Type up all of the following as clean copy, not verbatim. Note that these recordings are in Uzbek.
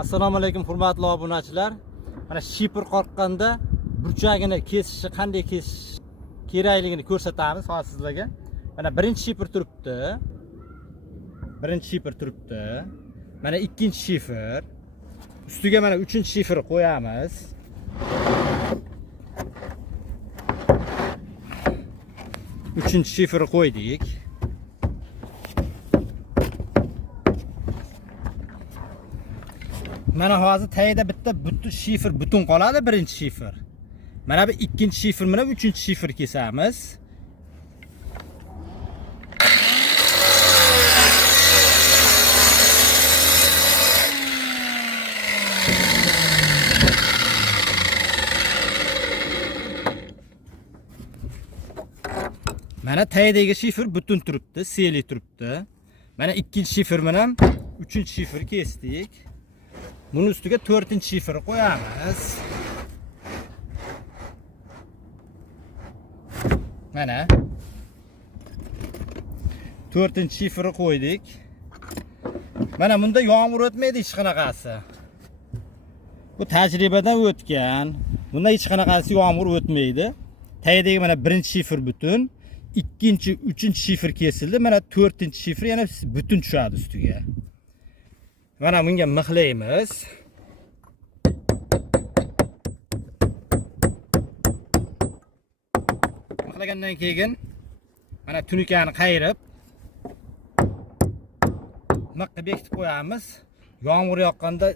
Assalomu alaykum hurmatli obunachilar. Mana shipr qoqqanda burchagini kesishi, qanday kesish kerakligini ko'rsatamiz hozir sizlarga. Mana birinchi shipr turibdi. Mana ikkinchi shifr. Ustiga mana uchinchi shifr qo'yamiz. Uchinchi shifr qo'ydik. Mana hozir tayida bitta shifr butun qoladi, birinchi shifr. Mana bu ikkinchi shifr bilan uchinchi shifr kesamiz. Mana tayidagi shifr butun turibdi, seli turibdi. Mana ikkinchi shifr bilan uchinchi shifr kesdik. Bunun ustiga 4-shifr qo'yamiz. Mana 4-shifr qo'ydik. Mana bunda yomg'ir o'tmaydi hech qanaqasi. Bu tajribadan o'tgan. Bunda hech qanaqasi yomg'ir o'tmaydi. Tayidagi mana birinchi shifr butun, ikkinchi, uchinchi shifr kesildi. Mana 4-shifr yana butun tushadi ustiga. Mana bunga mixlaymiz. Mixlagandan keyin mana tunikani qayirib miqqa bekitib qo'yamiz. Yomg'ir yoqqanda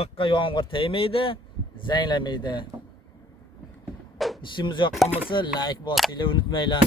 miqqa yomg'ir tegmaydi, zanglamaydi. Ishimiz yoqqan bo'lsa like bosinglar unutmanglar.